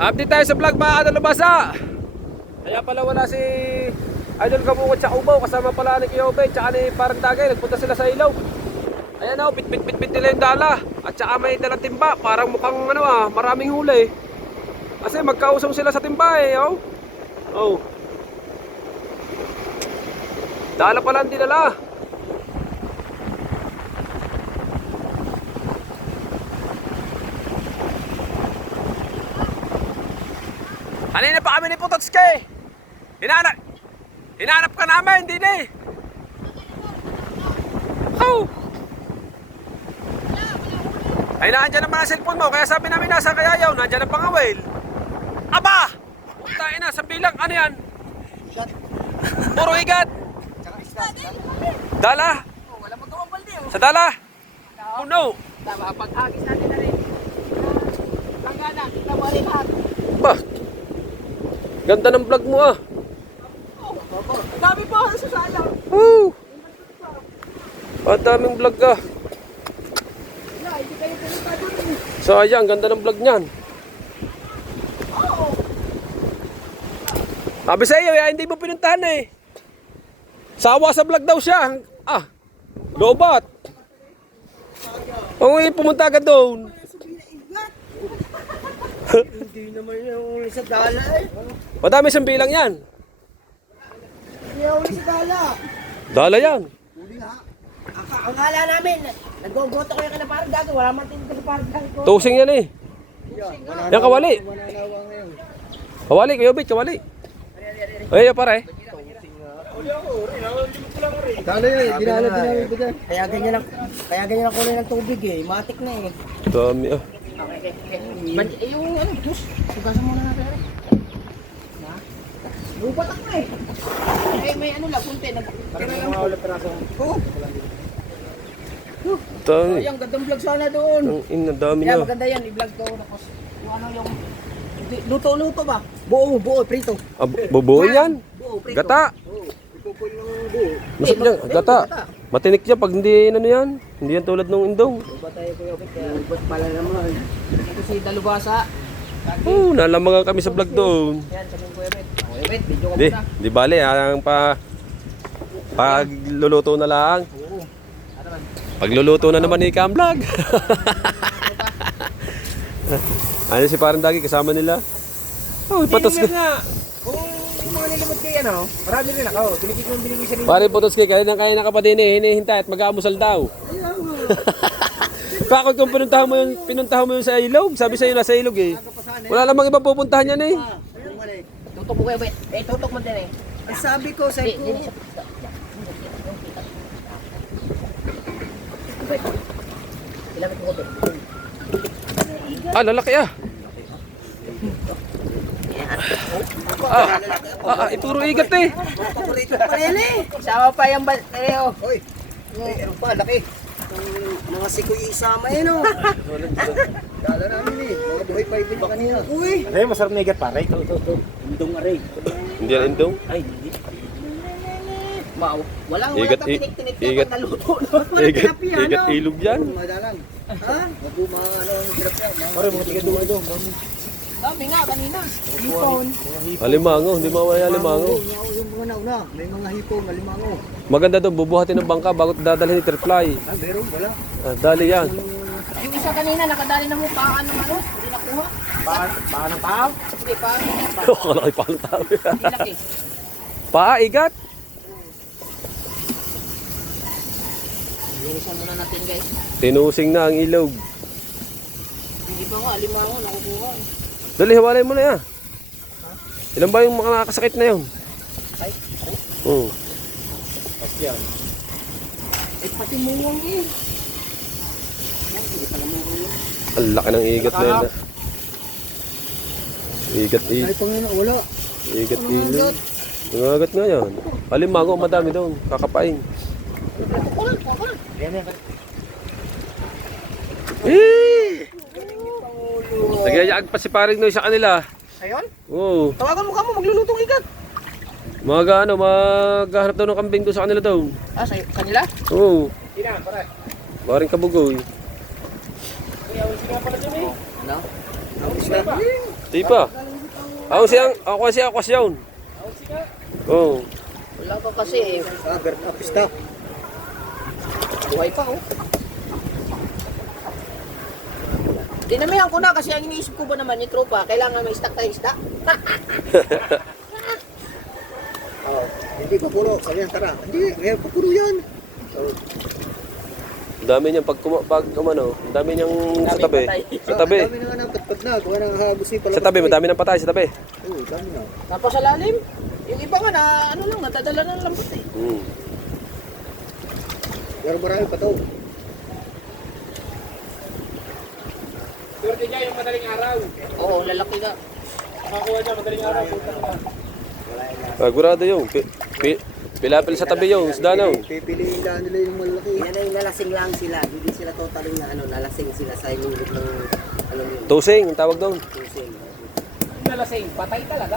Update tayo sa vlog mga kadalubasa. Kaya pala wala si Idol Kabukod sa Ubaw. Kasama pala ni Kiyobe tsaka ni Parandagay. Nagpunta sila sa ilaw. Ayan o, bit nila yung dala. At tsaka may dalang timba. Parang mukhang maraming huli. Kasi magkausong sila sa timba eh. Oh. Dala pala ang dinala. Kanina pa kami ni Putotske. Hinanap ka namin, hindi na eh. Oh. Ay, nandiyan naman ang cellphone mo. Kaya sabi namin nasa Kayayaw, nandiyan ang pangawil. Aba! Puntain na, sa bilang, ano yan? Puro igat. Dala? Wala magawang balde. Sa dala? Puno. Pag-agis natin na rin. Langgana, kita mo rin lahat. Ba? Ganda ng vlog mo ah. Dami po sa sayang. Woo! Daming vlog ka. Hindi kayo pinagkado rin. Sayang, ganda ng vlog niyan. Oo. Sabi sa iyo, hindi mo pinuntahan eh. Sawa sa vlog daw siya. Lobat. Oo, pumunta ka doon. Hindi naman yung uli sa dala eh. Madami siyang bilang yan. Hindi yung uli sa dala. Dala yan. Uli nga. Ang hala namin, nag-gogoto ko yung kanaparang wala man tinito sa parang ko. Tusing yan eh. Yan kawali. Kawali, Kuyobit, kawali. Ay, pare. Dala yun, dinala. Kaya ganyan ang kulay ng tubig eh. Matik na eh. Dami ah. Yung ano, juice. Sugasan muna natin rin. Lupatak na eh. May ano lang, kunti. Nagkira lang. Oo. Dami. Ay, ang gandang vlog sana doon. Ang dami Kaya na. maganda yan, i-vlog ko. Tapos, yung ano yung... Luto ba? Buo, prito. Bubuoy yan. Buo, prito. Gata. Ipupul yung buo. Masarap yan. Gata. Matinik yan pag hindi ano yan. Hindi yan tulad ng indong. Ba tayo Kuya Obet, kaya ubot pala naman. Ito si Dalubasa. Oo, nalamangan kami sa vlog doon. Yan, sabihin Kuya Obet. Kuya Obet, video ka Di, muna. di bale, ang pagluluto na lang. Oo. Ano man? Pagluluto na naman ni Cam Vlog. Ano si Parandagi kasama nila? Oh, patos ka. Kung yung mga nilimot kayo ano, marami rin ako. Tulikit mo yung binigay sa rin. Pare patos ka, kaya na kapatid eh, hinihintay at mag-aamusal daw. Bakit kung pinuntahan mo yung sa ilog? Sabi sa'yo nasa ilog eh. Wala namang ibang pupuntahan yan eh. Tutok mo Kuya Obet. Tutok mo din eh. Ang sabi ko sa Hindi siya. Ilapit mo Obet. Lalaki ah. Puro igat eh. paborito pa rin eh. Sama pa yung baleo. Hoy, ano pa, laki. Mga sikoy isama eh no. Dala namin eh. Mga buhay pa ibig kanina. Uy. Ay, masarap na igat pare. Ito. Indong aray. Hindi yan indong. Ay, hindi. Walang Igat, tinik-tinik igat. na naluto. Igat ilog yan. Madalang. Ha? Maduma ano ang hirap yan. Pare, mga tiga dumadong. Dami nga kanina. Hipon. Alimango, hindi mawala alimango. Yung mga nauna, may mga hipong, alimango. Maganda doon, bubuhatin ng bangka bago dadalhin ni Trifly. Meron, wala. Dali yan. Yung isa kanina nakadali na mo paan ng ano. Hindi nakuha. Paa ng tao? Hindi pa. Kalaki pa ang tao. Hindi laki. Igat. Linisan muna natin guys. Tinusing na ang ilog. Hindi pa nga alimango nakukuha. Dali, hiwalay mo na yan. Ilan ba yung mga nakakasakit na yun? Ay, Oo. Yan. pati muwang eh. Ang laki ng igat na yun. Igat. Ay, pangina, wala. Igat ilog. Nangagat nga yan. Alimango, madami doon. Kakapain. Yan. Nagyayag pa si paring Noy sa kanila. Ayun? Oo. Tawagan mo ka mo maglulutong igat. Maghanap daw ng kambing doon sa kanila daw. Ah, sa kanila? Oo. Ina, pare. Baring kabugoy. Kuya, wala sila pala dyan eh. Ano? Tapos na. Di pa. Ako siya yun. Oo. Wala pa kasi eh. Pista. Buhay pa oh. Dinamihan ko na kasi ang iniisip ko ba naman yung tropa, kailangan may stock tayo isda. Oh, hindi pa puro. Sabi yan, tara. Hindi, ngayon pa puro yan. Oh, Ang dami niyang ang dami niyang sa tabi. Sa tabi. Dami na nga ng patpad na. Gawa ng hagos ni palabas. Sa tabi, madami ng patay sa tabi. Oo, dami na. Tapos sa lalim, yung iba nga na ano lang, natadala ng lambot eh. Hmm. Pero marami pa to. Swerte niya yung madaling araw. Oo, lalaki na. Makakuha niya madaling araw. Punta na. Sigurado yung pilapil sa tabi yung isda na yung. Pipiliin lang nila yung malaki. Yan ay nalasing lang sila, hindi sila totaling na ano, nalasing sila sa inulit ng ano yun. Tusing, ang tawag doon. Tusing. Nalasing, patay talaga.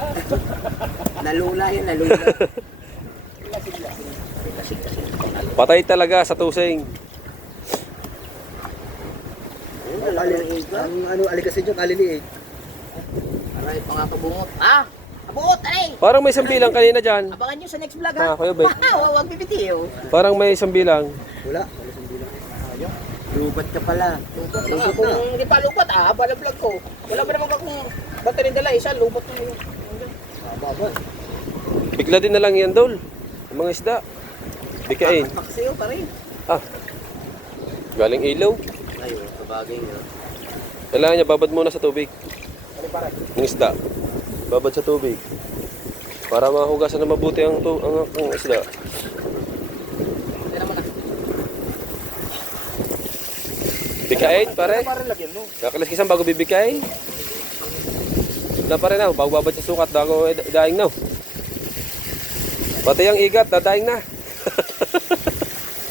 Nalula yan, nalula. Patay talaga sa tusing. Ayun, lalaki ng iga. Ang ano, alikasin yung kaliliit. Aray, pangakabungot. Ah! Abungot, aray! Parang may isang bilang kanina dyan. Abangan nyo sa next vlog Ah, ha. Kuya Bek. Huwag bibitiw. Parang may isang bilang. Wala. Wala siyang bilang. Lubat ka pala. Lubat na nga. Lubat na. Kung hindi pa lubat ah, haba ng vlog ko. Wala ba naman akong ba't rin dala isa, lubat na yun. Baba. Bigla din na lang yan, Dol. Ang mga isda. Bikain. Paksiyo pa rin. Ah. Galing ilaw. Ayun, kabagay nga. Kailangan niya babad muna sa tubig. Yung isda. Babad sa tubig. Para mahugasan na mabuti ang isda. Hindi naman ah. Bikain, pare. Para lagyan mo. Nakaliskisan bago bibikain. Na pare na, bago babad sa sukat, bago daing na. Pati ang igat, dadaing na.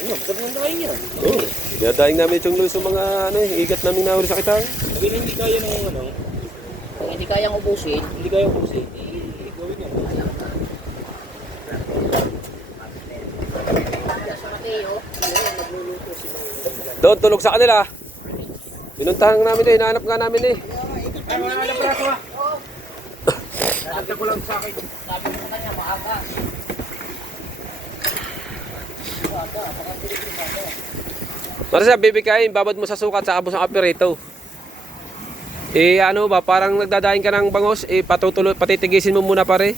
Ano, masarap ng daing yan. Oo. Dadaing namin yung luis ng mga igat namin nahuli sa kitang. Sabi na hindi kaya ng ano, Kung hindi kayang ubusin, hindi kaya ubusin. Gawin yan. sa Mateo, ayun, nagluluto sila. Doon, tulog sa kanila. Pinuntahan namin eh, hinahanap nga namin eh. Ay, mga alam braso ha. Nagtag ko lang sa akin. Sabi mo kanya, maaga. Marasa, bibikain, babad mo sa sukat sa abos ng aperito. Eh ano ba, parang nagdadaing ka ng bangos, eh patitigisin mo muna pare.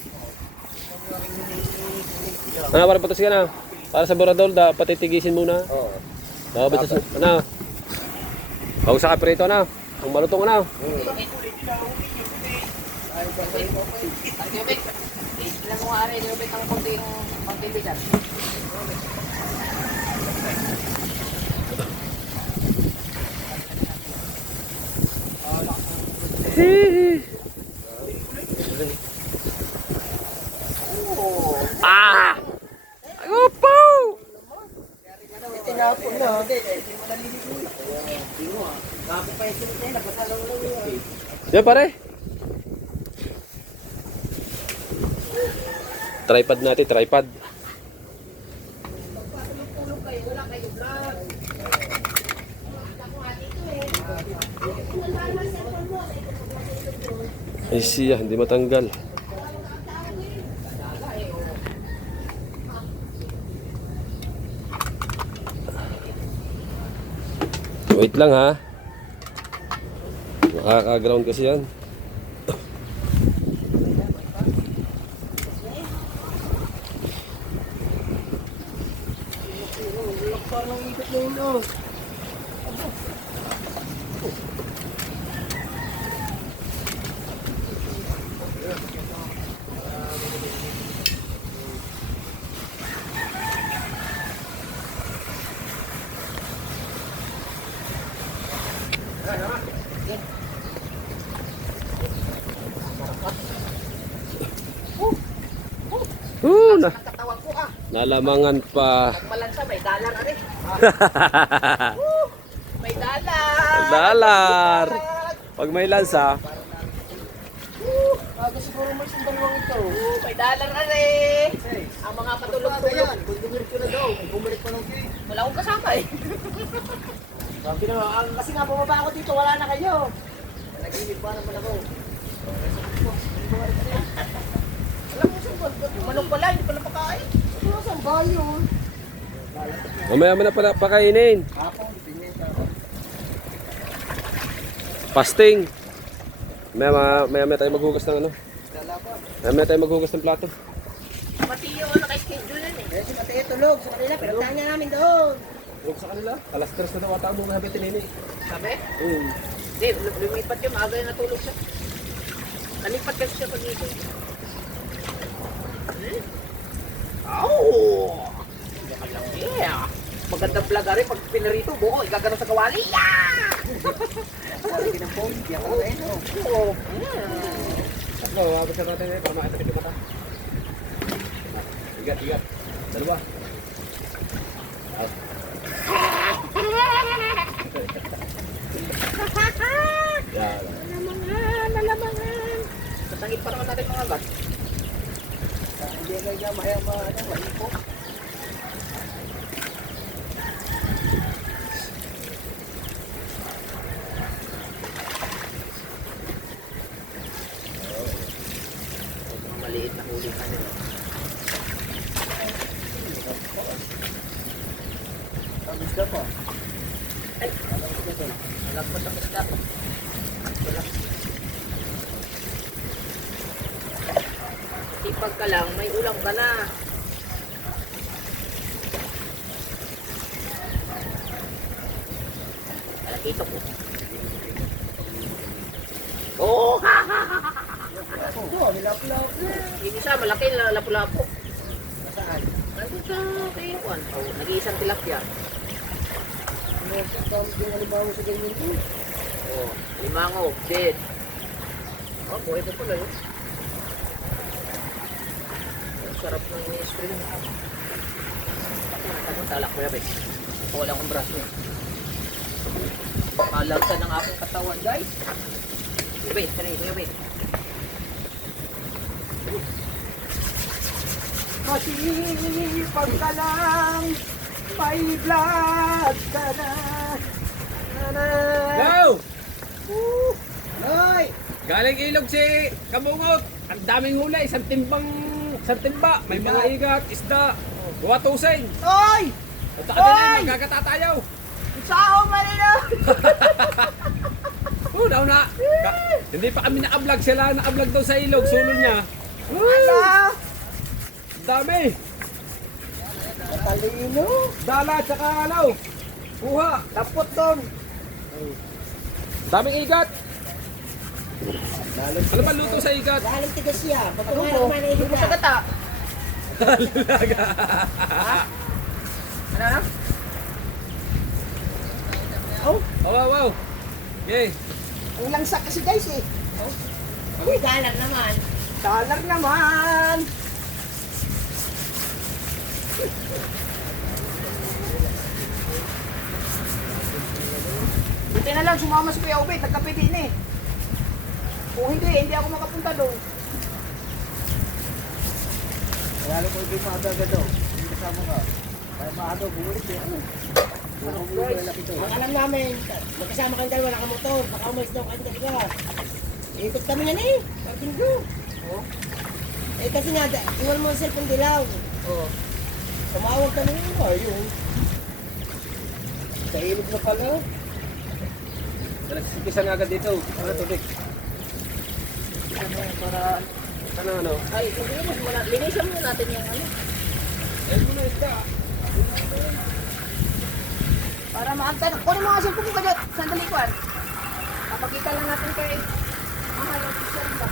Ano, para patos ka na. Para sa boradol, patitigisin muna. Oo. Babad sa sukat, ano. Bago sa aperito na. Ang malutong na. Yubik, ilan mo nga rin, yubik ang konting bigas. Ah! Opo! Tinapon na, hindi mo naliligo. Hindi mo ah. Bago pa yung sunod na yun, nagpasalaw lang yun. Yan pare. Tripod natin, tripod. Tulog kayo, wala kayo vlog. Ay siya, hindi matanggal. Wait lang ha. Nakaka-ground kasi yan. Parang ikot na yun oh. Nakatawan ko ah. Nalamangan pa. Malansa, may dollar na rin. May dollar. Dalar. Pag may lansa, Bago siguro may sundalawang ito. May dollar na rin. Ang mga patulog-tulog. Bumalik ko na daw. Bumalik pa ng kay. Wala akong kasama eh. Sabi na, kasi nga bumaba ako dito, wala na kayo. Nag-inip pa naman ako. Yung manok pala, hindi pala pakain. Ano sa bayo? Mamaya mo na pala pakainin. Fasting. Maya tayo maghugas ng ano. Maya tayo maghugas ng plato. Pati yung naka-schedule yan eh. Si Mateo tulog sa kanila, pero tanya namin doon. Huwag sa kanila. Alas 3 na daw ata mo mahabit nini. Sabi? Hindi, lumipat yung maaga yung natulog siya. Nalipat kasi siya pag dito. Oh! Yeah! Magandang vlog rin pag pinarito, buko, igagano sa kawali. Yeah! Sabi ka ng phone, di ako rin. Oo. Ako, mabasa natin eh, para makita kita mata. Igat. Dalawa. Yan. Lalamangan. Tatangit pa naman natin mga gat. Hindi na niya maipo. Maliit na huli ka nila. Tabis ka pa. Ay, malagpas ang isda. Sipag ka lang, may ulam ka na. Alakito ko. Oh! Hindi siya, malaki na lapu-lapu. Saan? Nandun sa kayuan. Oh, nag-iisang tilapia. Oh, limango, dead. Oh, buhay pa pala yun. Ang sarap ng ini-spray mo. Ang talak mo na ba? Wala akong braso. Kalagsan ng aking katawan, guys. Wait, wait. Masipag ka lang, may vlog ka na. Go! Hoy! Galing ilog si Kamungot. Ang daming huli, isang timba. May mga igat, isda, buwatusing. Hoy! At saka din ay magkakata tayo. Sao malino! Daw na. Hindi pa kami naka-vlog. Sila naka-vlog daw sa ilog. Sulol niya. Ano? Dami. Talino! Dala at saka alaw. Kuha. Tapot doon! Daming igat. Ano ba luto sa igat? Galing tigas siya. Patuloy naman na Hindi mo sa gata. Ano na? Oh, wow. Okay. Ang langsak kasi guys eh. Uy, galang naman. Dollar naman! Buti na lang sumama si Kuya Ube, tagkape din eh. Kung hindi ako makapunta doon. Lalo ko hindi maaga daw. Hindi kasama ka. Kaya maaga bumalik eh. Ano? Ang alam namin, magkasama kayong dalawa nakamotor. Baka umalis daw kayong dalawa. Ikot kami na eh. Pagdindo. Eh kasi nga, iwan mo ang cellphone dilaw. Oo. Tumawag kami yun. Ayun. Sa ilog na pala. Nagsipisan agad dito. Ano tubig? Para, Ano? ay, linisan mo natin yung ano. Ayun mo na isda. Para maantay. Kunin mo nga cellphone mo ka dyan. Sandali ko. Kapagkita lang natin kay mahal ang official ba?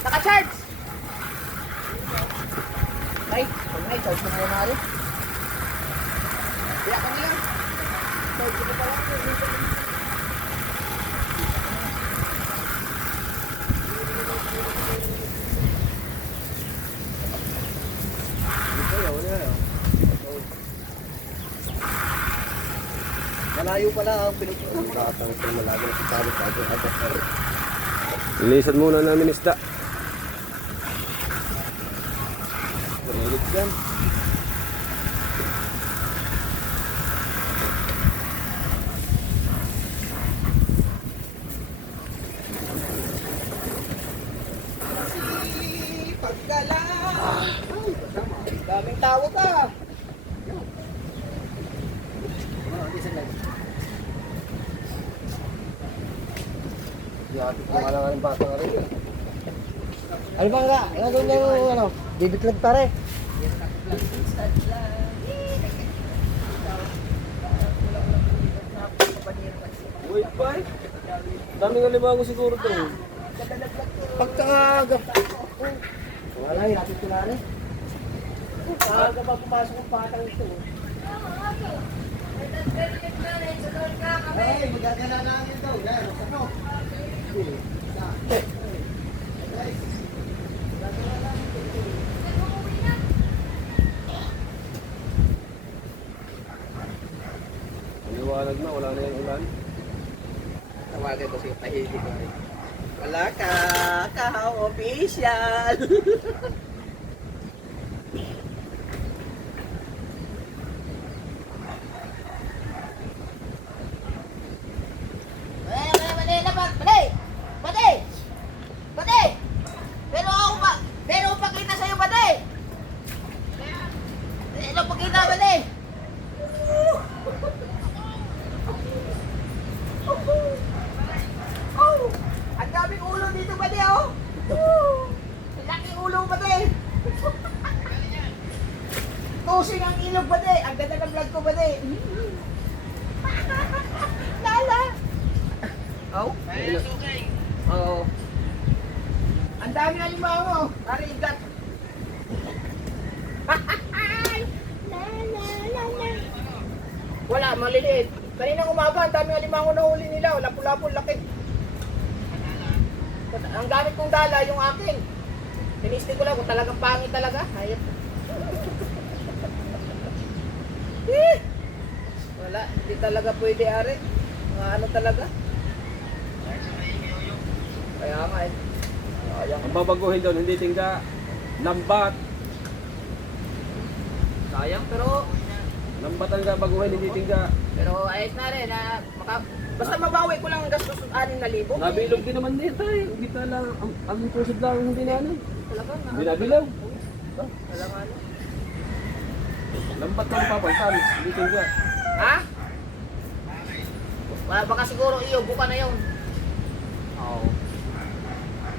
Naka-charge! Ay, pag may charge mo muna rin. Kaya kami yan. Charge ko pa lang. Malayo pala ang pinagpupunta. Linisan muna namin isda. Mainit yan. Lawo ka. Yati ko nga lang ang bata nga rin. Ano ba nga? Ano ba yung ano? Bibitlag pare. Wait pa eh. Daming alimango siguro to. Pagkaaga. Wala yun, natin tulari. Pagkaaga pa pumasok ang patang ito. Ay, magagana lang ito. Yan, ano? Liwanag na, wala na yung ulan. Tawagan ko siya, tahili ko. Wala ka, ka-official. Ang daming ulo dito ba di oh? Laking ulo ba di? Tusing ang ilog ba di? Ang ganda ng vlog ko ba di? Lala! Oh? Oo. Ang dami ng limango. Narigat. Wala, maliliit. Kaninang umaga, ang dami ng limango na huli nila. Lapu-lapu, laki. Ang gamit kong dala, yung akin. Tinistin ko lang kung talagang pangit talaga. Hayop. Wala, hindi talaga pwede ari. Mga ano talaga. Kaya nga eh. Sayang. Ang babaguhin doon, hindi tingga. Lambat. Sayang pero Lambat ang babaguhin, hindi tingga. ayos na rin na basta mabawi ko lang ang gastos 6,000. Nabilog din naman din tayo. Hindi ka lang, ang pusod lang hindi na ano. Talaga na. Hindi nabilaw. Wala nga ano. Lambat lang papansan, hindi tingga. Ha? Wala baka siguro iyo, buka na yun. Oo.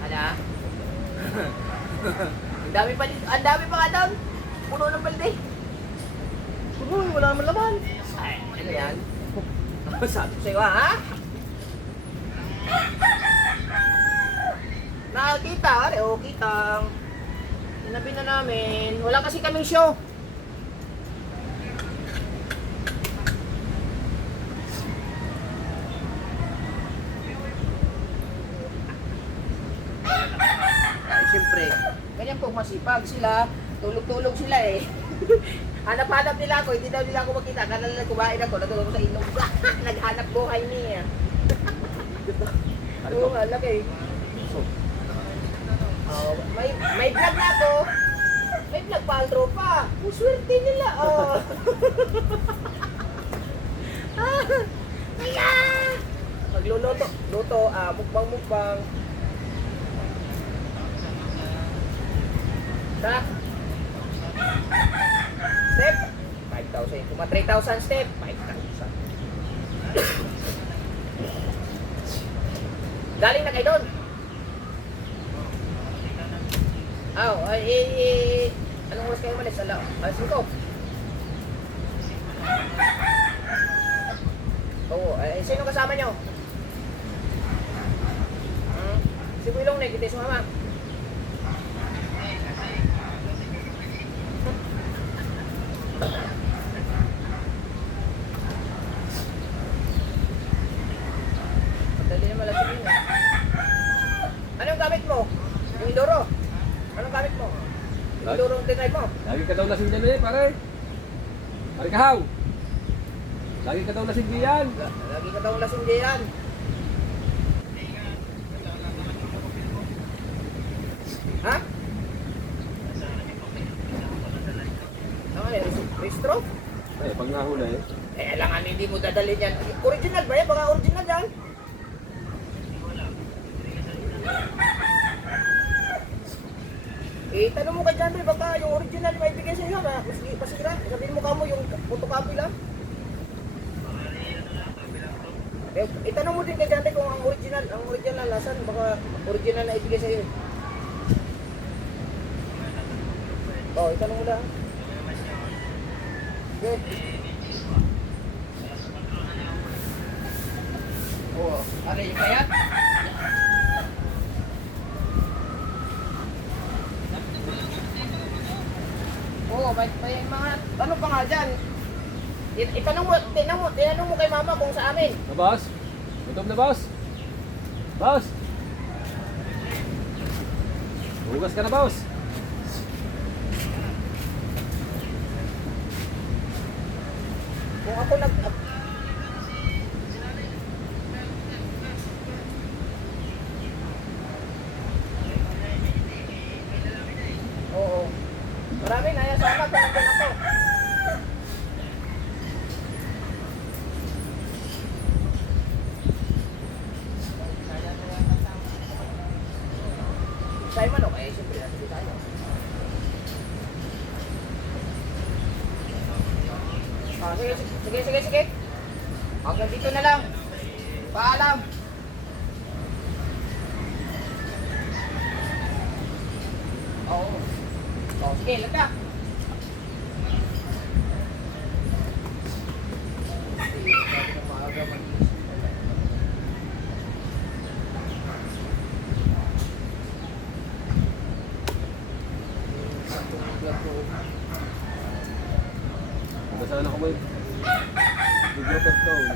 Ano? Ang dami pa nga doon. Puno ng balde. Puno, wala naman laman. Ay, ano yan? Sabi ko sa'yo ha? Nakakita, are, o kita. Sinabi na namin. Wala kasi kaming show. Ay, siyempre, ganyan po masipag sila. Tulog-tulog sila eh. Hanap-hanap nila ako, hindi daw nila ako makita. Kana lang kumain ako, natulog ko sa ilog. Naghanap buhay niya. Ano Oo, laki. Oh, may vlog na ako. May vlog pa ang tropa. Ang swerte nila. Oh. Kaya! Magluluto. Luto, mukbang-mukbang. Ta? Step? 5,000. Kung 3,000 step, 5,000. Galing na kayo doon. Anong oras kayo malis? Alas 5. Oo, sino kasama nyo? Si Wilong na, kita sumama. Dali naman lang sabihin eh. Anong gamit mo? Yung Indoro? Anong gamit mo? Yung Indoro ang tinay mo? Lagi ka daw lasing dyan eh, pare. Pare kahaw. Lagi ka daw lasing diyan. Lagi ka daw lasing diyan. Ha? Ano yan? Restro? Eh, pag nahula eh. Alangan hindi mo dadalhin yan. Original ba yan? Baka original yan. Eh, tanong mo kay Janre, baka yung original may bigay sa iyo, ha? Masira. Sabihin mo kamo yung photocopy lang. Eh, itanong mo din kay Janre kung ang original lasan, baka original na ibigay sa iyo. Oh, itanong mo lang. Okay. Oh, ano yung kaya? Oo, may mga, ano pa nga dyan? Tinanong mo kay mama kung sa amin. Na, boss? Gutom na, boss? Boss? Hugas ka na, boss? Kung ako Oo. Marami na yan sana kung nandun ako. Simon, okay, siyempre nandun tayo. Ah, sige. Hanggang dito na lang. Paalam. Oo. Oh, sige, lagda. Basahan ako mo yung Biglotter Stone.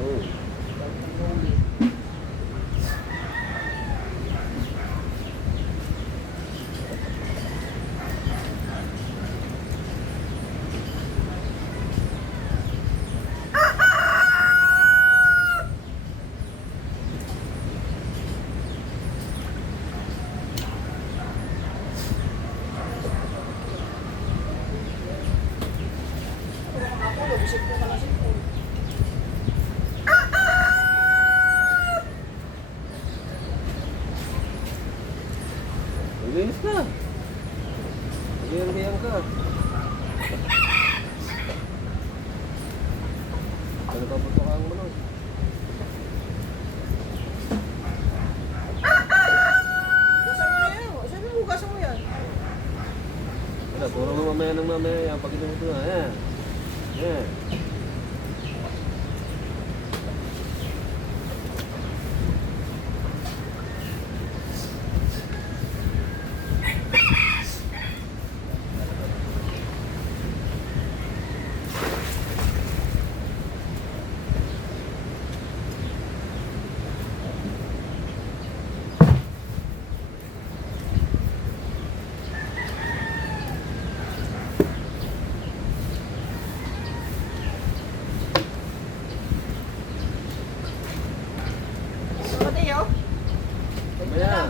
Oh. Linis na. Bigyan ka. Ano pa puto ka ang manos? Sabi mo, hugasan mo yan. Wala, puro mo mamaya ng mamaya yan. Pag ito na, yan. Yan. Mateo? Mamaya.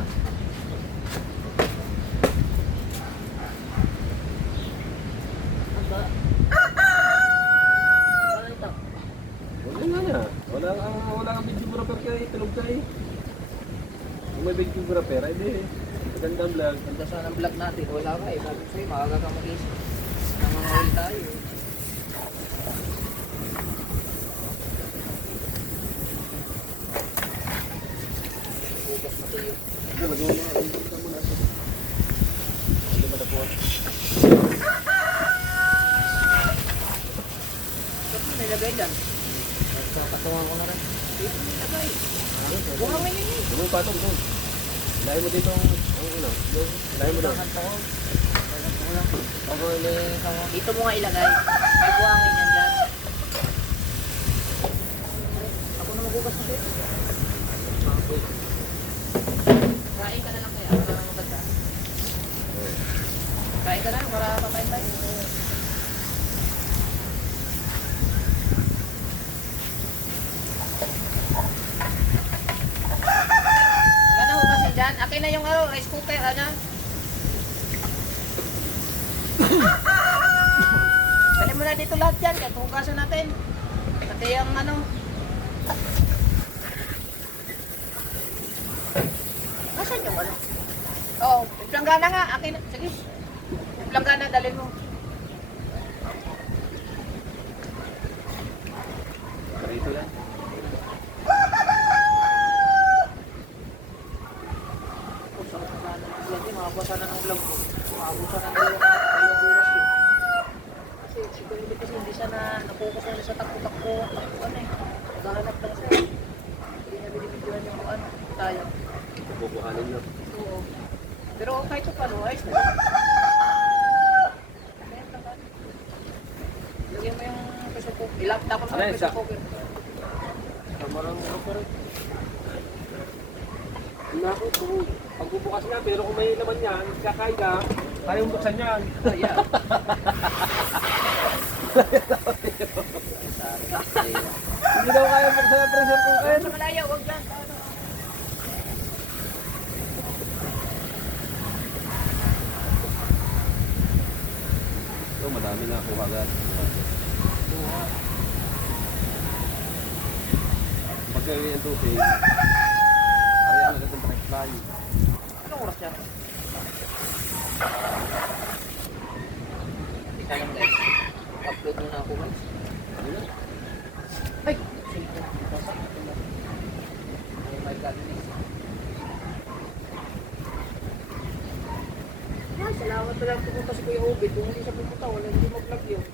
Wala kang videographer kaya tulog ka eh. Kung may videographer, ay di. Maganda ang vlog. Ganda sana ang vlog natin. Wala ka eh. Sabi ko sa'yo, maaga ka mag-isip. Nangangawin tayo. Bukas Mateo. Hindi ba tapuan? Ba't mo nilagay dyan? Patungan ko na rin. Dito mo nilagay. Buhangin yun eh. Doon patong doon. Lahin mo dito ang ano. Lahin mo doon. Dito mo nga ilagay. May buhangin yan dyan. Ako na maghugas na sa'yo. Kain ka na lang kaya para maganda. Kain ka na para patayin tayo. Wala na hugasin dyan. Akin na yung rice cooker. Dali mo na nga dito lahat yan. Kaya tugasan natin. Pati yung ano. Nasaan yung ano? Oo, planggana nga. Akin. Sige. Planggana, dalhin mo. Parito lang. Oh, saan ka na ng vlog yun? Makabusan na ng vlog ko. Makabusan na ng dalawang oras yun. Kasi si Kuya Ibig kasi hindi siya na napokus na sa takbo-takbo. Ano eh. Naghahanap lang siya. Hindi niya binibigyan yung ano. Tayo. Bubuhanin nyo. Oo. Pero kahit pa paano, ayos na. Lagyan mo yung pressure cooker. Tapos mo Ano yung yun, pressure sa- cooker. Kamarang ako rin. Naku po. Pagbubukas niya, pero kung may laman yan, kakain ka, kaya mong buksan yan. Oh, yeah. Hindi daw kaya buksan ang pressure cooker. Sa malaya, huwag dyan. So, madami na ako agad. Pagka yung tubig, ariyan agad ang direct fly. Anong oras yan? Ika lang guys. Upload muna ako guys. Ay! Oh my God. Ay, salamat na lang pumunta si Kuya Obed. Kung hindi siya pumunta, wala hindi mag-vlog yun.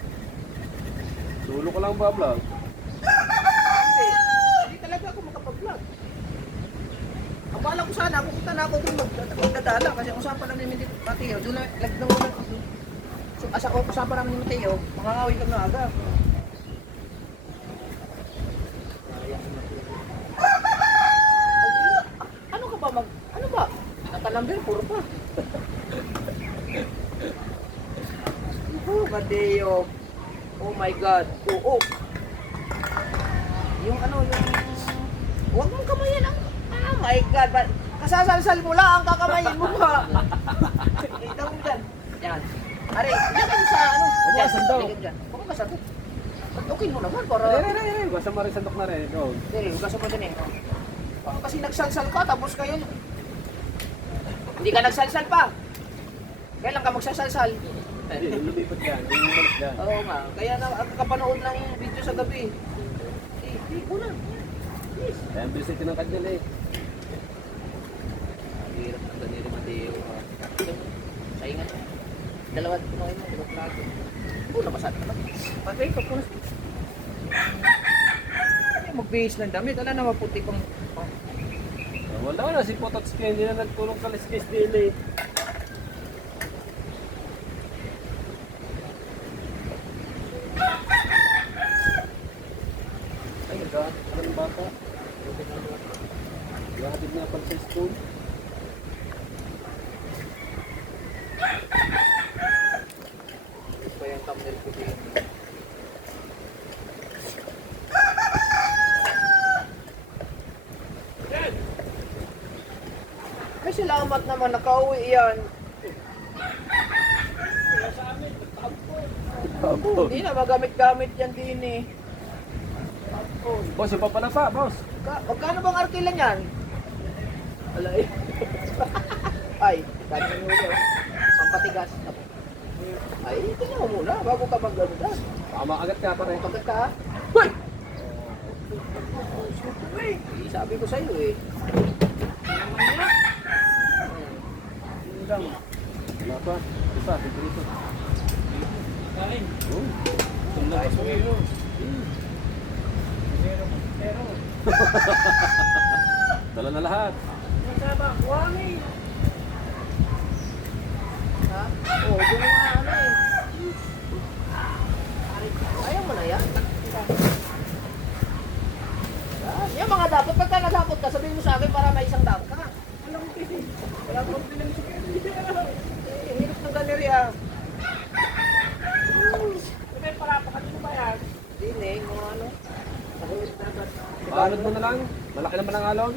Sulo ko lang ba vlog? Hindi. Hindi talaga ako makapag-vlog. Akala ko sana, pupunta na ako doon magdadala kasi ang usapan namin ni Mateo, doon na lagdaw na so, usapan namin ni Mateo, makangawin kami na aga. Ano ka ba ano ba? Nakalambir, puro pa. Oh, Mateo. Oh my God. Oo. Yung ano, huwag mong kamayan ang... Oh my God. Kasasalsal mo lang ang kakamayin mo ba? Kita mo dyan. Yan. Are, ilagay mo sa ano. Huwag daw. Ilagay mo dyan. Huwag mo kasabot. Okay mo naman para... Basta marisandok na rin. Go. Hindi, hugasan mo dyan eh. Kasi nagsalsal ka, tapos kayo... Hindi ka nagsalsal pa. Kailan ka magsasalsal? Hindi, lumipat yan. Yung umalis yan. Oo nga. Kaya na ang kapanood ng video sa gabi. Eh, una. Please. Kaya ang bilis ito ng kanyal eh. Hirap ng ganito, Mateo. Saingan. Dalawa kumain mo, dalawang plato. Nabasad naman. Patay ka po na. Mag-base ng damit. Ala na maputi pang... Wala na, si Pototski hindi na nagtulong sa liskis din eh. Ay, anong bata? Lahatid na pag sa school. Ito pa yung thumbnail ko din. Ay, salamat naman. Nakauwi yan. Hindi na magamit-gamit yan din eh. Boss, yung papala pa, boss. Magkano bang arkilan yan? Wala eh. Ay, dami mo yun. Pampatigas. Ay, tingnan mo muna bago ka mag-ganda. Tama agad ka pa rin. Pagkat ka, hoy! Sabi ko sa'yo eh. Wala pa. Isa, dito. Kain. Oh. Ayos mo yun. Dala na lahat. Ha? Oo, doon nga ano eh. Ayaw mo na yan. Yan mga dapat, pagka nadapot ka, sabihin mo sa akin para may isang dapot ka. Alam mo kasi, wala ko bilang sa hirap ng galerya. May parapakan ba yan? Hindi eh, mga ano. Paanod mo na lang. Malaki naman ang alon.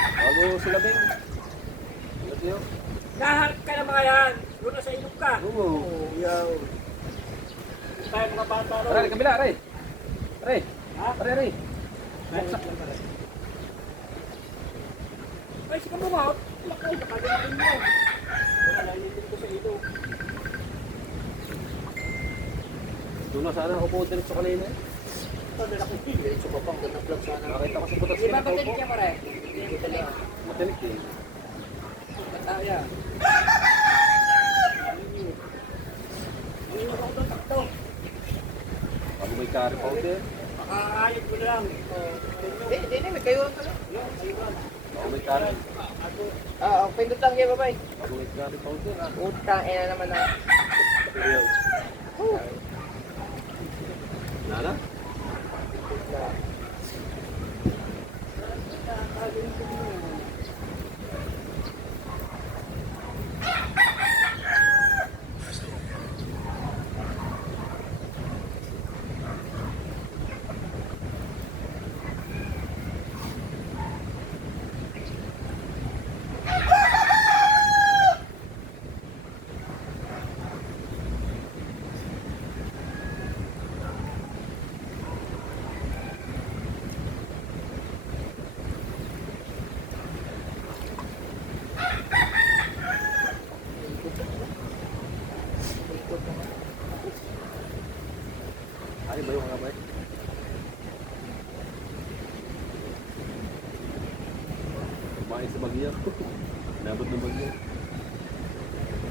Bago sila Bing. Love you. Naharap ka na mga yan. na sa ilog ka. Oo. Yaw. Tayo mga bata ro. Aray, kabila, aray. Aray. Ha? Aray, aray. Ay, sige mo nga. Lakaw, nakalimutin mo. Wala, nalimutin ko sa ilog. Doon na sana ako po diretso kanina. Ito, nalaki. Sumapang ganap lang sana. Nakita ko sa butas Di ba ko. matinik niya pare? Matinik. Matinik eh. Bataya. Hindi mo ako doon, takto. Bago may curry powder. Makakayod mo lang. Hindi, may kayo ka lang. Bago may curry. Pindot lang kayo babay. Bago may curry powder. Utang, ina naman na. Ayan. Nana? Ay, ba yung kamay? Kumain sa bagyo. Nabot ng bagyo. Nabot ng bagyo.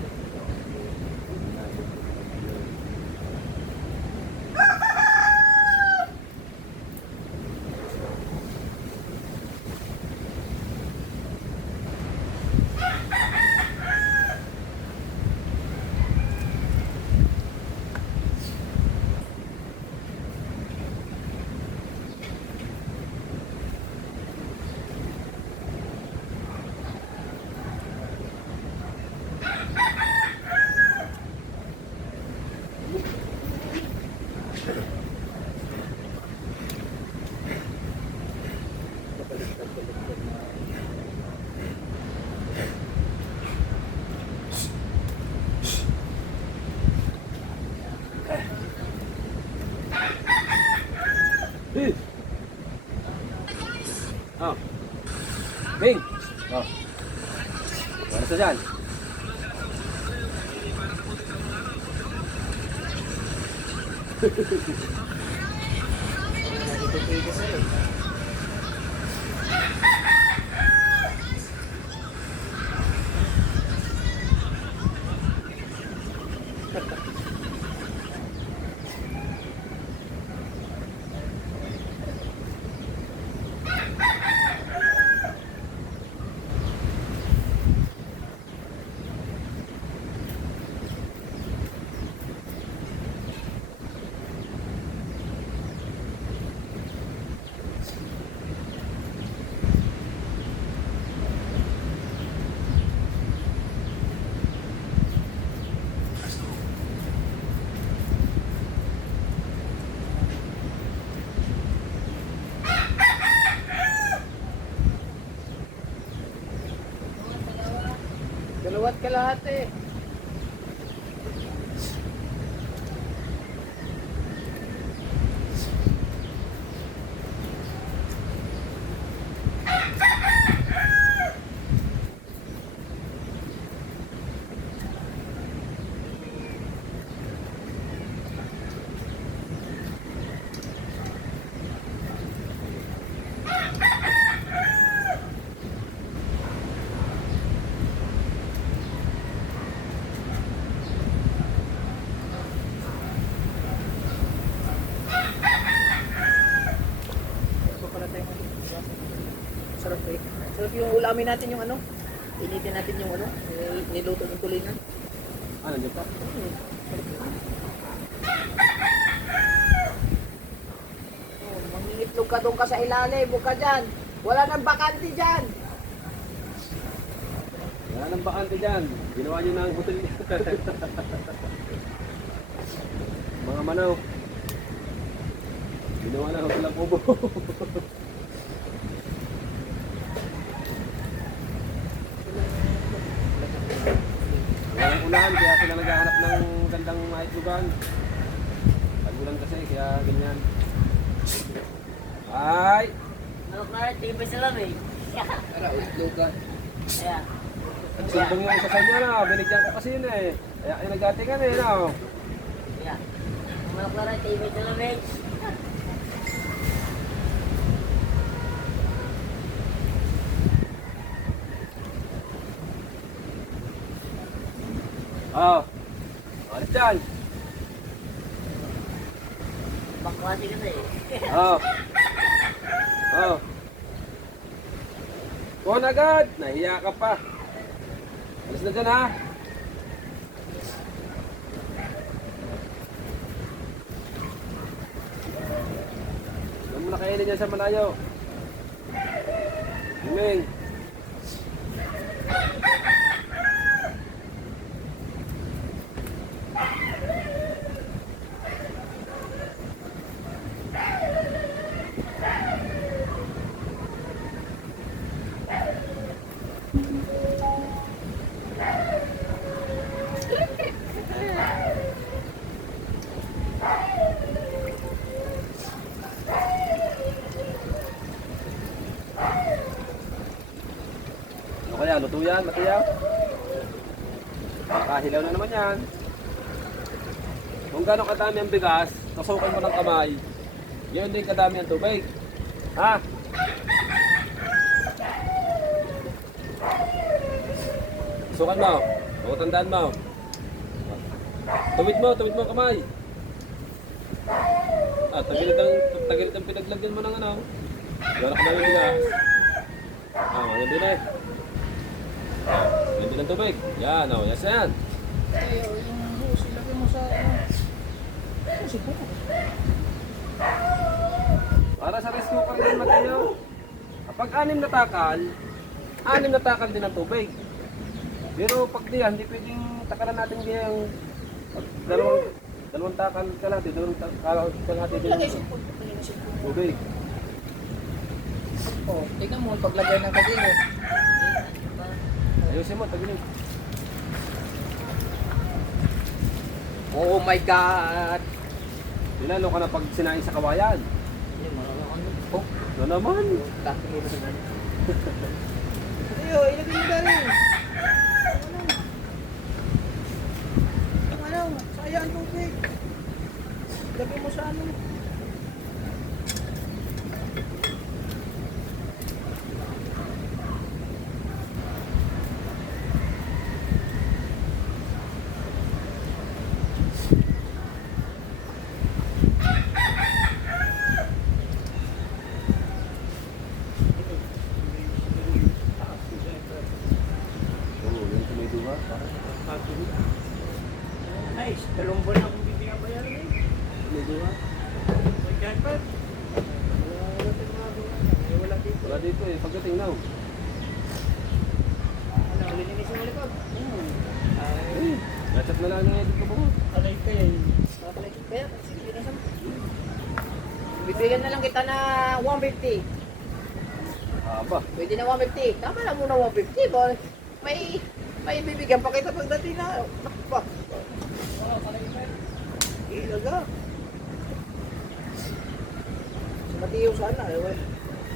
Eh. Oh. Bing. Oh. Ano sa dyan? Dalawat ka lahat eh. Sarap eh. Sarap yung ulamin natin yung ano. Initin natin yung ano. Niluto ng tulingan. Ah, nandiyan pa? Oh, mangingitlog ka doon ka sa ilalim. Huwag ka dyan. Wala nang bakante dyan. Wala nang bakante dyan. Ginawa nyo na ang hotel. Mga manaw. Ginawa na ang hotel ang kubo. Walang tag-ulan, kaya sila naghahanap ng gandang maitlugan. Tag-ulan kasi, kaya ganyan. Ay! Ano ka, tibay sa lamig. Para utlugan. Ayan. Nagsumbong yung isa sa inyo na, binigyan ko kasi yun eh. Kaya kayo nagdatingan eh, no? Ayan. Ano ka, tibay sa lamig. Oo. Alis dyan. Bakwasi ka na eh. Oo. Oo. Kuhan agad. Nahiya ka pa. Alis na dyan ha. Huwag mo na kainin yan sa malayo. Huming. Ano kaya? Luto yan, Matiyaw? Kahilaw na naman yan. Kung gano'ng kadami ang bigas, tusukan mo ng kamay, yun din kadami ang tubig. Ha? Tusukan mo. O tandaan mo. Tuwid mo ang kamay. Tagilit ang pinaglagyan mo ng ano. Gano'ng kadami ang bigas. Yan din eh. Yan din ang tubig. Yan, yes yan. Ay, yung hose, ilagay mo sa Para sa rice cooker din, Mateo. Kapag 6 na takal din ang tubig. Pero pag diyan, hindi pwedeng takalan natin diyan yung dalawang takal kalahati, dalawang takal kalahati din yung tubig. Oh, tingnan mo, paglagay ng kadilo. Ayusin mo, tagilid. Oh my God! Lalo ka na pag sinain sa kawayan. Oh, ano naman? Ayo, ilagay mo na rin. Ano? Sayang ang tubig. Ilagay mo sa ano. Oo, yung tumiduha. Nice. Dalawang buwan akong bibinabayaran eh. Tumiduha. Magkakot. Wala dito. Wala dito eh, pagdating na. Ano, lininis mo likod? Eh, nachat na lang nga dito mo. Alay ka yan. Kaya, sige, linisan mo. Bibigyan na lang kita na 150. Aba, Pwede na 150. Tama lang muna 150, boy. May bibigyan pa kita pagdating na. Ba? Ilaga. Si Mateo sana, eh.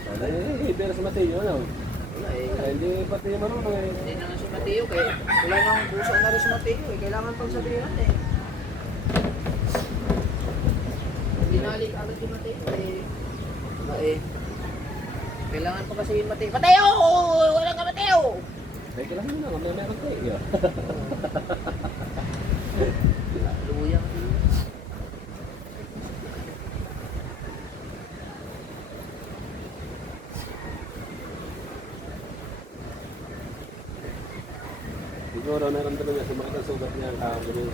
sana eh, pero sa Mateo, ano? Wala eh. Eh, hindi pati marunong eh. Hindi na nga si Mateo, kaya wala nang puso na rin si Mateo, eh. Kailangan pang sabihan, eh. Binalik agad si Mateo, eh. Wala eh. Kailangan pa kasi yung Mateo. Mateo! Wala ka, Mateo! Eh, kailangan mo na, meron ko eh. Luyang. Siguro naramdaman niya, sumakit ang sugat niya ang kahapon.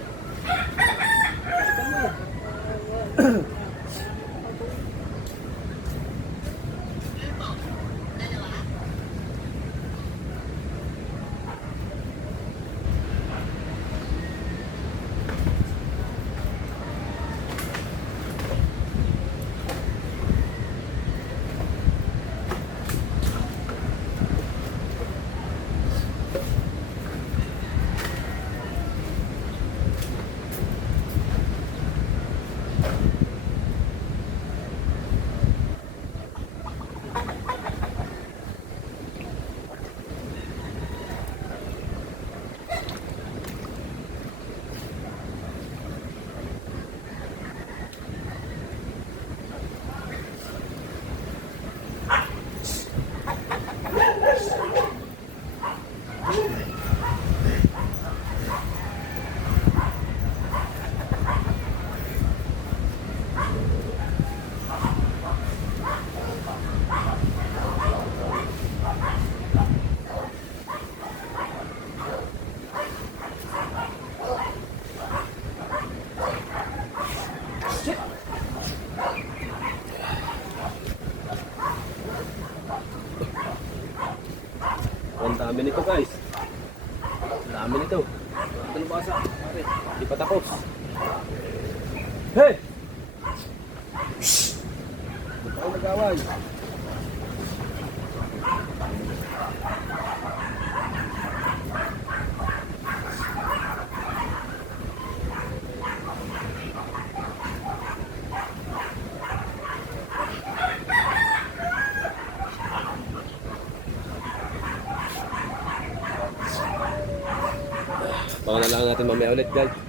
Dami nito guys. Dami nito. Ito na basa. Pare, hindi pa tapos. Hey! Huwag ako nag-away. Baka na lang natin mamaya ulit guys.